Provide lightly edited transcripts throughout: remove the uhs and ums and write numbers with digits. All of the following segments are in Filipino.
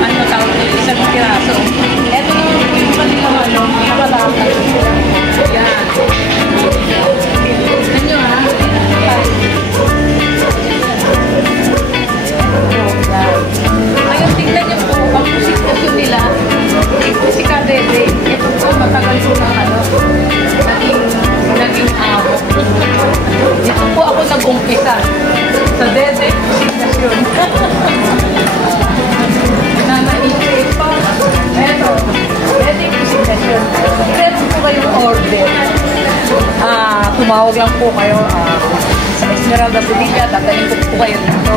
ano tawag nito, isang piraso. Ito yung kanilang ano, nakalakad. Yan. Tignan nyo ha. Ngayon, tignan nyo po, ang pusik-pusik nila, si Kadede, ito po matagal po na ano, naging amo. Dito po ako nag-umpisa. Sa Dede, pusikasyon. Nanaisip pa. Eto, Dede, pusikasyon. Meron po kayong order. Tumawag lang po kayo sa Esmeralda Sevilla, tatanin ko po kayo dito.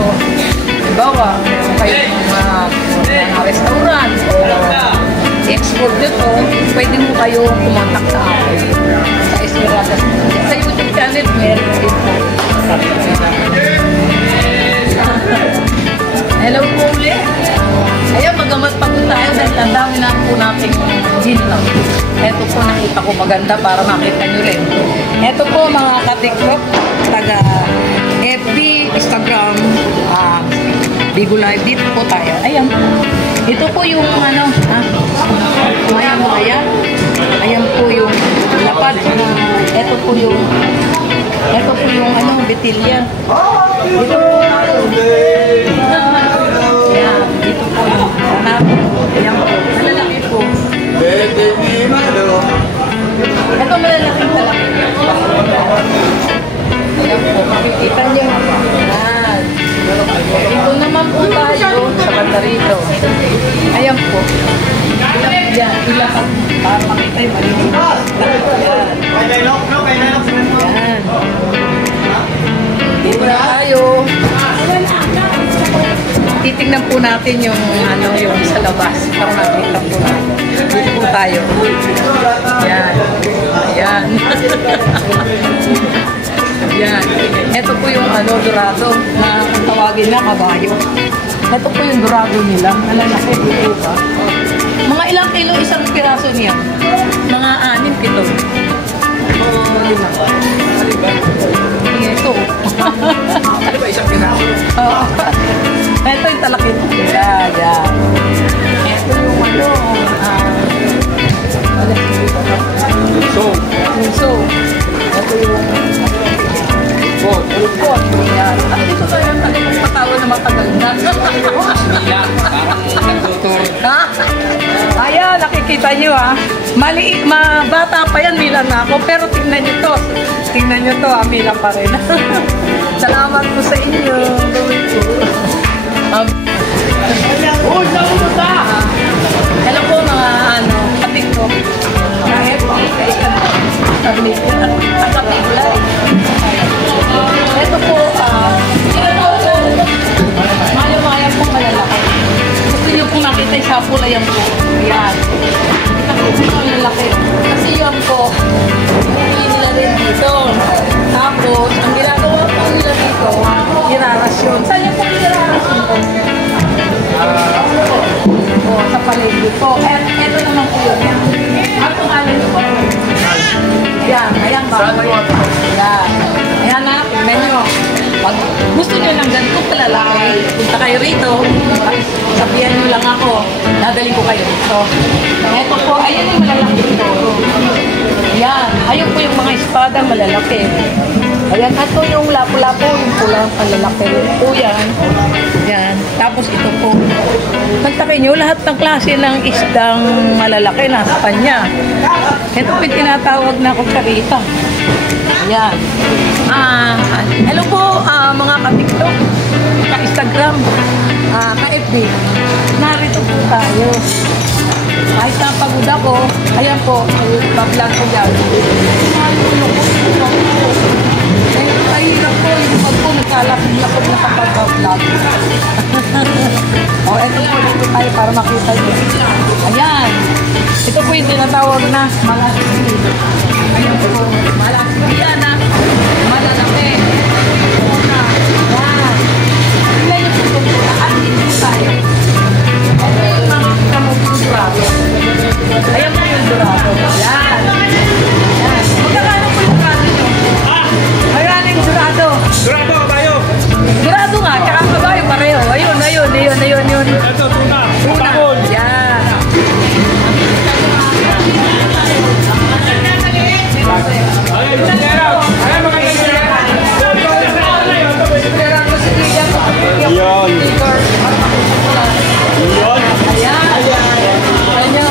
Halimbawa, meron kayong mga restaurant o export dito, pwede mo kayo kumontak sa akin sa Esmeralda Sevilla. Sa YouTube channel, meron din po. Hello po ulit. Ayan, magamat pagod tayo dahil ang dami na po nating ginlaw. Ito po nakita ko maganda para makita nyo rin. Ito po mga ka-TikTok, taga FB, Instagram, Bigo Live, dito po tayo. Ayan po. Ito po yung ano, ayan mo, ayan. Ayan po yung lapad. Ito po yung ano, betilya. Dito po tayo. Ayan, dito po yung hanap. Ayan po, malalaki po. Ito malalaki talaga. Ayan po, makikita nyo. Ayan. Dito naman po tayo sa banda rito. Ayan po. Yan, ilakad para makita yung malinis. Ayan. Dito na tayo. Titignan po natin yung ano, yung sa labas para makita po natin. Dito po tayo. Ayan. Ayan. Yan. Ito po yung ano, dorado na kung tawagin na kabayo. Ito po yung dorado nila. Malalaki dito ba? Mga ilang kilo isang piraso niya? Mga 6-7. Oh, lima. Ito. Ano ba isang piraso? Oo. Ito yung talakit nila. Yan. Ito yung ano, so, ito yung Lupot. Yan. At dito tayo ang talimong patawa na matagal na. Ayan, nakikita nyo ha. Bata pa yan, Milan na ako. Pero tingnan nyo to. Tingnan nyo to, Milan pa rin. Salamat po sa inyo. Hello po mga ano, kapit ko. Kahit ito po, maya-maya po malalaki. Gusto nyo po makita yung sapula yan po. Ayan. Kita po po malalaki. Kasi yan po, hindi nila rin dito. Tapos, ang ginagawa po nila dito, girarasyon. Saan yung po girarasyon po? Sa paligid po. At ito naman po yun. Ang pangalan nyo po. Ayan, ayan ba? Ayan. Ayan na, tignan nyo. Pag gusto nyo ng ganito palalaki, punta kayo rito, sabihan nyo lang ako, dadalhin ko kayo dito. Ito po, ayan yung malalaki ito. Ayan, ayun po yung mga espada malalaki. Ayan, ito yung lapo-lapo, yung pulang palalaki po yan. Yan. Tapos ito po. Pagtakin nyo, lahat ng klase ng isdang malalaki nasa kanya. Ito po yung tinatawag na kukarita. Ayan. Hello po mga ka-TikTok, ka-Instagram, ka-FB. Narito po tayo. Kahit napagod ako, ayan po, bablog ko dyan. Kahirap po, yung pag po nagkalapin-lapin na kapag-vlog. O, eto po, dito tayo para makita nyo. Ayan. Ito po yung tinatawag na malaspi. Ayan po, malaspi yan ha. Malalaki. Una. Ayan. Tingnan nyo po po. At dito tayo. Ito yung makikita mo po durado. Ayan po yung durado. Ayan. Ayan. Magkakano po yung durado nyo? Ayan yung durado. Durado, kabayo. Durado nga, tsaka kabayo pareho. Ayun. Ito, tuna. Tuna. Yun. Yun. Ayan. Dito.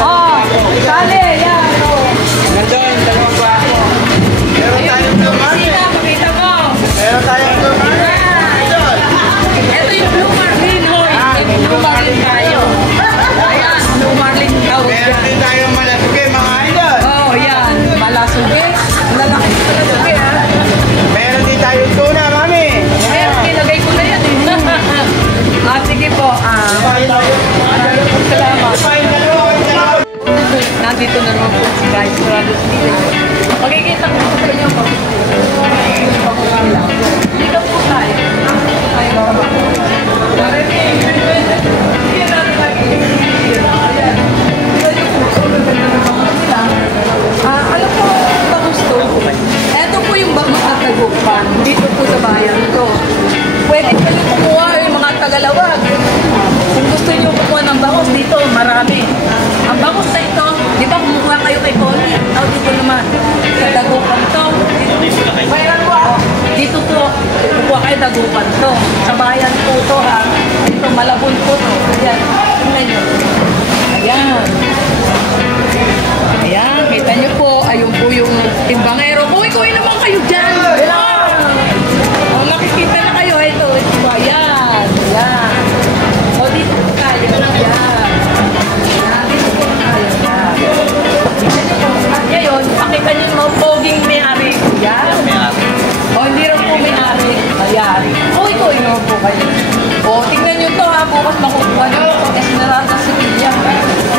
Oh, sali. Yan. Nandun, dalawang baho. Meron tayong tuman. Pakita mo. Meron tayong tuman. Ito yung Blue Marlin, hoy. Blue Marlin tayo. Ayan, Blue Marlin tawag Meron yan. din tayong malasuke, mga idol. Oh, yan. Malasuge. Lalaki sa malasuge, ha? Meron din tayong tuna, mami. Ayan, nilagay ko na yan, eh. Sige po. Salamat. Nandito na naman po si guys. Magkikita ko sa inyo po. Dito po tayo. Alam po, ba gusto? Ito po yung bangus na tagupan. Dito po sa bayan ko. Pwede po yung kumuha yung mga tagalawag. Kung gusto nyo kumuha ng bangus dito, marami. Ang bangus na ito, di ba kumuha kayo kay Tony? Dito naman. Sa dagupan to. Dito po, kumuha kayo dagupan to. Sa bayan po to, ha. Dito, Malabon po to. Ayan. Tingnan nyo. Ayan. Ayan, kita nyo po. Ayun po yung timbangero. Kuwi naman kayo dyan. O, nakikita na kayo. Ito. Ayan. Ayan. O, dito po tayo. Ayan. Dito po tayo. At ngayon, pakita nyo mga poging may-ari. Ayan. O, hindi rin po may-ari. Ayan. Kuwi naman po kayo. O, tingnan nyo to ha. Bukas makukuha nyo. Kasi narasa si Pia.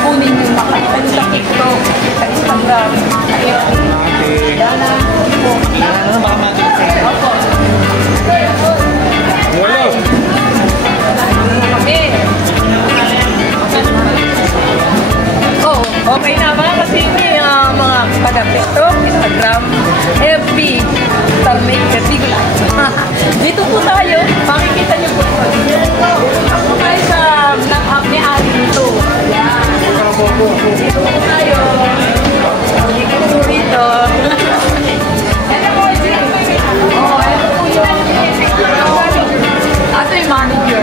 Kunin nyo. Makita nyo sa TikTok. Sa Instagram. Sa FB. Ayan na. Ano baka matuloy? Opo. Wala. Kami. Oh, okay na ba? Kasi may mga taga-TikTok, Instagram, FB, Starmaker, Bigla. Dito po tayo. Makikita niyo po. Dito po tayo sa app ni Ali dito. Ayan. Dito po tayo. Dito po dito. Ito po, oh, ito po yung ito yung manager.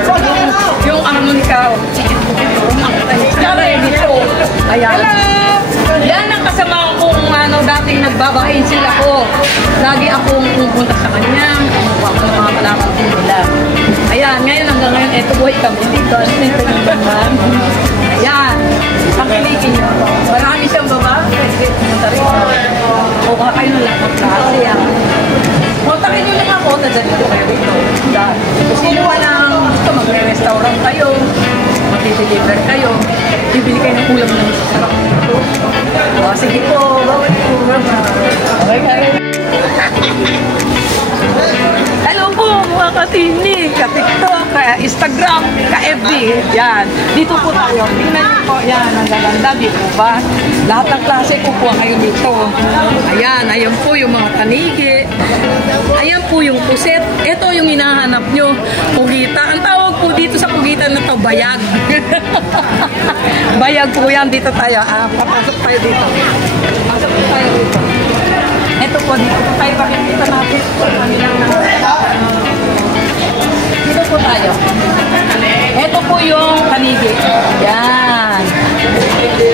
Yung ikaw. Kaya dito. Ayan. Yan ang kasama kong dating nagbabahin sila ko. Lagi akong pupunta sa kanya. Kumuha ko ng mga palakad nila. Ayan, ngayon hanggang ngayon, eto boy kami dito. Dito yung naman. Ayan. Pakiligin nyo. Marami siyang baba. Pwede pumunta rin. O baka kayo na lang ang klase. Kontakin nyo lang ako. Tadyan dito kayo dito. Kung sino walang gusto, magre-restaurant kayo. Mag-deliver kayo. Bibili kayo ng ulam ng sarap. Sige po. Bawal po. Okay kayo. Hello po mga katini, ka-TikTok, ka-Instagram, ka-FB. Yan. Dito po tayo. Tingnan niyo po. Yan. Ang gaganda. Dito ba? Lahat ng klase kukuha kayo dito. Ayan. Ayan po yung mga tanigi. Ayan po yung puset. Ito yung hinahanap nyo. Pugita. Ang tawag po dito sa pugitan na to, bayag. Bayag po yan. Dito tayo. Papasok tayo dito. Pasok po tayo dito. Ito po, dito po tayo. Pakikita natin po. Dito po tayo. Ito po yung kanigi. Yan.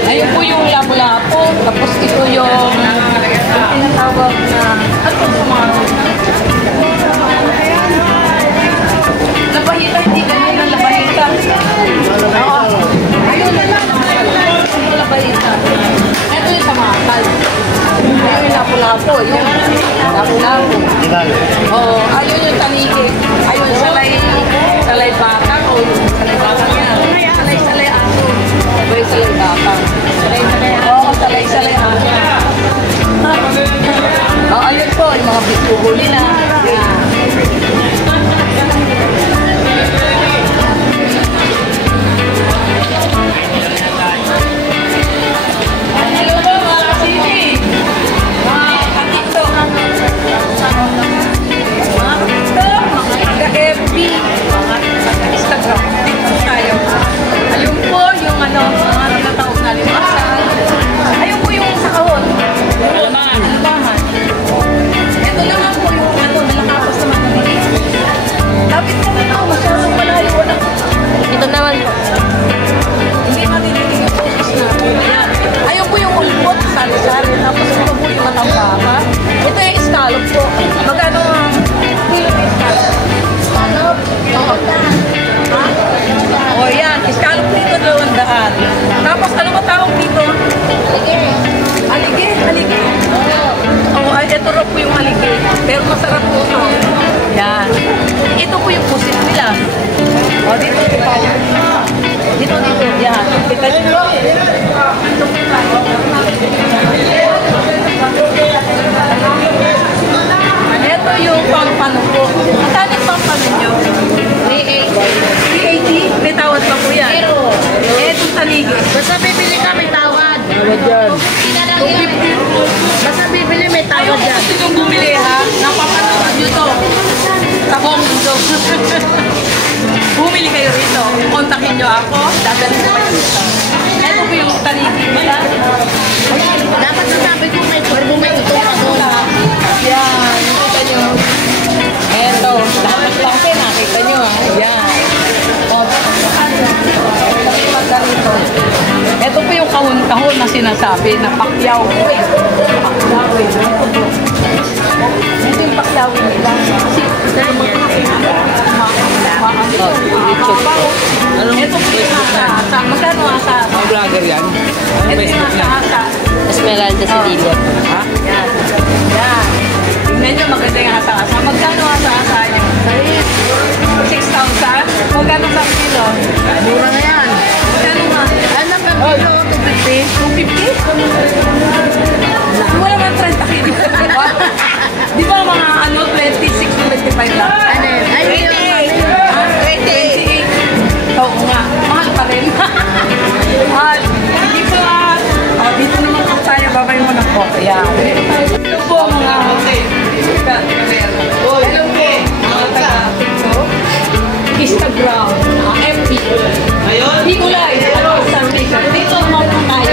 Ayun po yung lapo-lapo. Tapos ito yung tinatawag na ano po mga labahita. Hindi ganyan ang labahita. Oo. Ayun na lang. Ito labahita. Ito yung samakal. Ayun yung lapo-lapo. Yung lapo-lapo. Oo. Ayun yung tanigi. Ayun salay bata. O salay bata niya. Salay aso. Abay salay bata. Oo, salay aso. Ayun po. Yung mga bituhuli na. Hello po mga kasini. Mga katikto. Basta bibili ka, may tawad. Tawad yan. 250. Basta bibili, may tawad Ayun, yan. gusto nyo bumili ha. Napapanood nyo to. Sa buong mundo. Bumili kayo rito. Kontakin nyo ako. Dadalhin ko kayo dito. Ito po yung tariki nila. Dapat nasabi ko may turbo, may itong ano. Yan. Nakita nyo. Eto. Dapat lang din. Nakita nyo ha. Yan. O, dito. Ito po yung kahon-kahon na sinasabi na pakyaw. Pakyaw. Ito po. Ito yung pakyaw nila. Kasi ito po yung asa-asa. Magkano asa-asa? Mga vlogger yan. Ito yung asa-asa. Esmeralda si Dilo. Ha? Yan. Yan. Tingnan nyo, maganda yung asa-asa. Magkano asa-asa nyo? 6,000? Magkano sa kilo? Mura na yan. Magkano nga? Ano ba kilo? 250? 250? Wala man 30 kilo. Di ba mga ano, 26 to 25 lang? Ano yun? Ay, yun. 28. Oo nga. Mahal pa rin. At dito dito naman po tayo. Babay mo na po. Ayan. Ito po mga hello po. Mga taga-TikTok. Instagram. FB. Hindi ko live. Ano? Dito naman po tayo.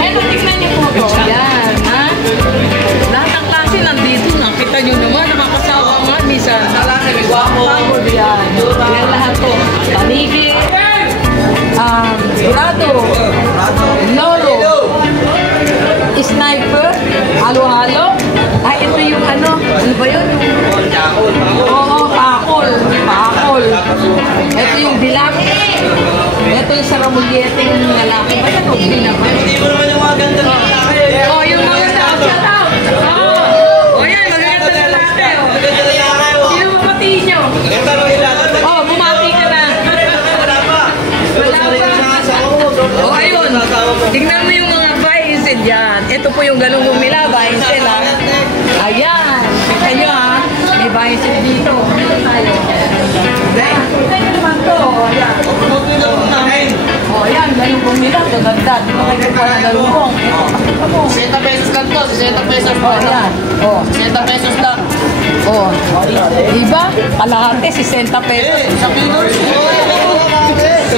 Eto, tignan niyo po po. Ayan. Ha? Lahat ng klase nandito. Nakita niyo naman. Nakakasawa nga. Minsan. Pagod yan. Yan lahat po. Panigi. Dorado. Loro. Sniper. Halo-halo. Ay, ito yung ano. Ano ba yun? Oo, pakol. Pakol. Ito yung dilag. Ito yung saramulyeteng lalaki. Ba't ito? Hindi naman. Hindi mo naman yung mga ganda na lalaki. Oh, yung mga shout out. Oh, yan. Maganda na lalaki. Maganda na lalaki. Sino mapati nyo? Ito mo ilan. Oh, bumati ka na. Wala pa. Wala pa. Oh, ayun. Tingnan mo yung mga vaincel yan. Ito po yung galunggong nila, vaincel ha. Ayan. Kita nyo ha. May vaincel dito. Dito tayo. Ayan. Tingnan nyo naman to. Ayan. Oh, ayan. Galunggong nila. Gaganda. Di ba kayo pa na galunggong? Ito. Pakita mo. 60 pesos lang to. 60 pesos Oh, ayan. Oh. 60 pesos lang. Oh. Diba? Kalahati, 60 pesos. Isang kilo.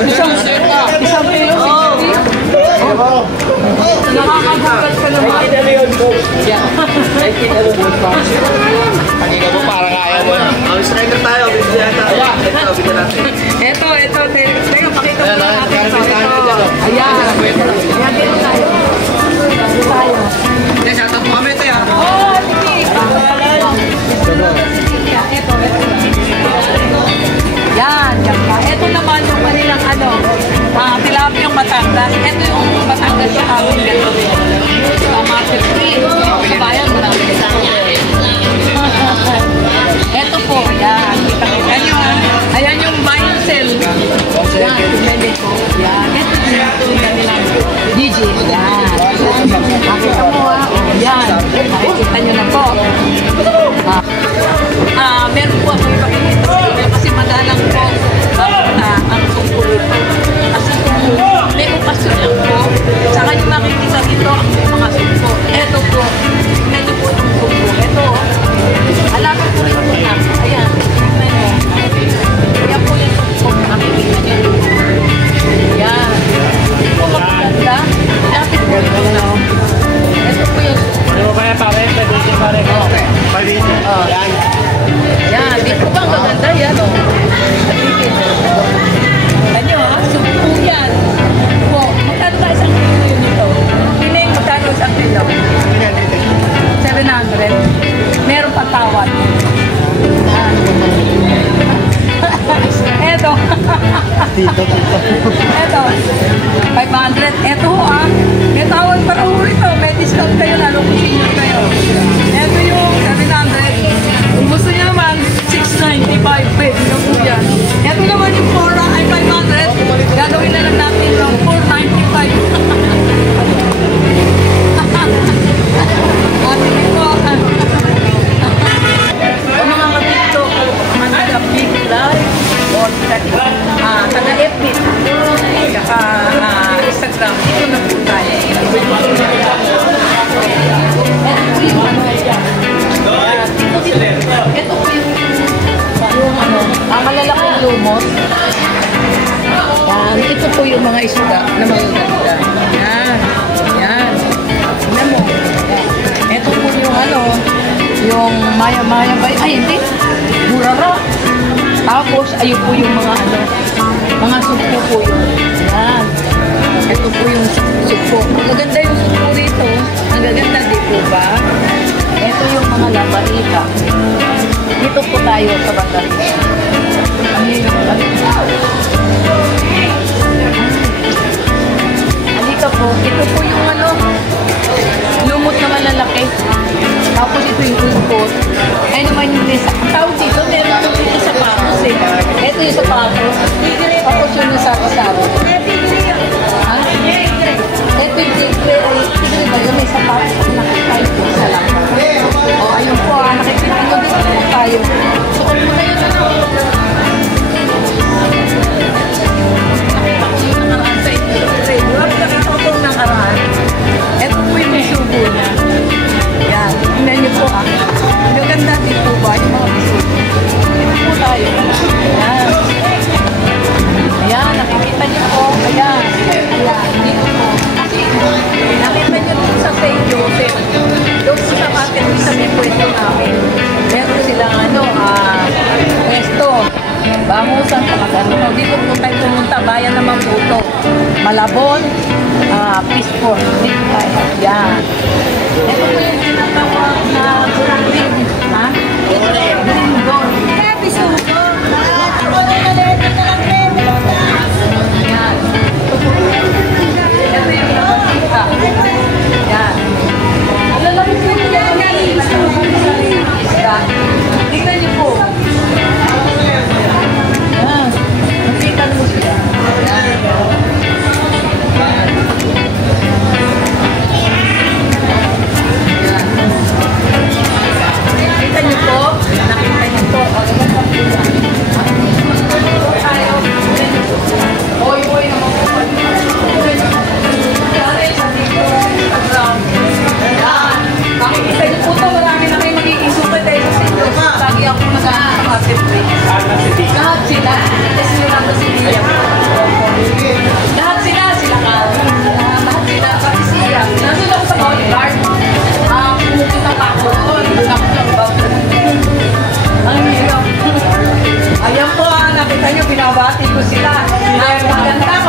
Isang kilo, 60. Oh. Nakakagulat ka naman. Yeah. Kanina mo parang kaya mo. Striker tayo. Bigyan tayo. Ito, bigyan natin. Ito. Teka, pakita mo na natin. Ito. Ayan. Ayan, dito tayo. Dito tayo. Shout out mo kami ito yan. Oh, sige. Ito. Yan. Ito naman yung kanilang ano. Tilapiyang Batangas. Ito yung Batangas siya kami gano'n. Market free. Kabayan mo lang. Ito po. Yan. Kita nyo ha. Ayan yung vaincel. Yan. Tignan nyo po. Yan. Ito yung kanilang DJ. Yan. Nakita mo ha. Yan. Makikita nyo na po. Meron po ako ipakikita. Kasi madalang po. Ang tungkol ito. Kasi may okasyon lang po. Saka yung makikita dito ang mga sumpo. Ito po. Ito po yung sumpo. Ito. Alaman po rin po na. Ayan. Tignan nyo. Ayan po yung sumpo. Makikita nyo. Ayan. Ito po maganda. Lapit po ito na. Ito po yung sumpo. Ano ba kaya pare? Pwede pare. Okay. Pwede. Yan. Yan, di po ba ang maganda yan, o? Ano, ha? Sumpo yan. Po, magkano tayo isang kilo yun ito? Hindi yung magkano isang kilo? 700. Meron pa tawad. Eto. Eto. 500. Eto, ha? May tawad para ho rito. May discount kayo, lalo kung senior kayo. Eto yung 700. Kung gusto niyo naman, 695. Pwede na po yan. Ito naman yung 4 ay 500. Gagawin na lang natin yung 495. Sige po. Ano mga TikTok, mga nag-big live, or Saka na FB. Saka Instagram. Dito na po tayo. Ito po yung ano, malalaking lumot. Yan. Ito po yung mga isda na magaganda. Yan. Yan. Tignan mo. Ito po yung ano, yung maya-maya ba? Ay, hindi. Burara. Tapos, ayun po yung mga ano, mga sugpo po yun. Yan. Ito po yung sugpo. Magaganda yung sugpo dito. Magaganda, di po ba? Ito yung mga labarita. Dito po tayo sa Batangas. Ano yung labarita? Halika po. Ito po yung ano, lumot na malalaki. Tapos ito yung ulpot. Ay naman yung isa. Ang tawag dito, meron po dito sa patos eh. Ito yung sa patos. Tapos yun yung sa kasaro. Ha? Ito yung tigre. Tigre ba yun? May sapatos. Nakikita po sa lang. O, ayun po ah. Nakikita nyo dito po tayo. Suot mo kayo na po. Nakita ko yung nakaraan sa ito. Nakita ko yung nakaraan. Ito po yung subo niya. Yan. Tingnan niyo po ah. Ang ganda din po ba yung mga bisugo. Dito po tayo. Yan. Ayan. Nakikita niyo po. Ayan. Ayan. Dito po. Nakita niyo po sa St. Joseph. Doon po sa market sa may pwesto namin. Meron silang ano, pwesto. Bangusan, ano. Dito po tayo pumunta. Bayan naman po ito. Malabon, Pispor. Dito tayo. Yan. Ito po yung tinatawag na green. Ha? Green gold. Bisugo. Yan. Ito yung labasita. Yan. Lalaki po yung isda. Tingnan niyo po. Yan. Nakita mo siya. Yan. Nakita niyo po? Nakita niyo po. Boy naman po. Makikita niyo po ito. Marami na kayo magiging super dahil sa inyo. Lagi ako nag-aanap sa marketplace. Lahat sila. Kasi sila naman si Liam. Lahat sila. Sila ka. Lahat sila. Pati siya. Nandun ako sa bodyguard. Pumunta pa ako doon. Ako lang ba? Ang hirap. Ayan po nakita nyo, binabati ko sila. Ang maganda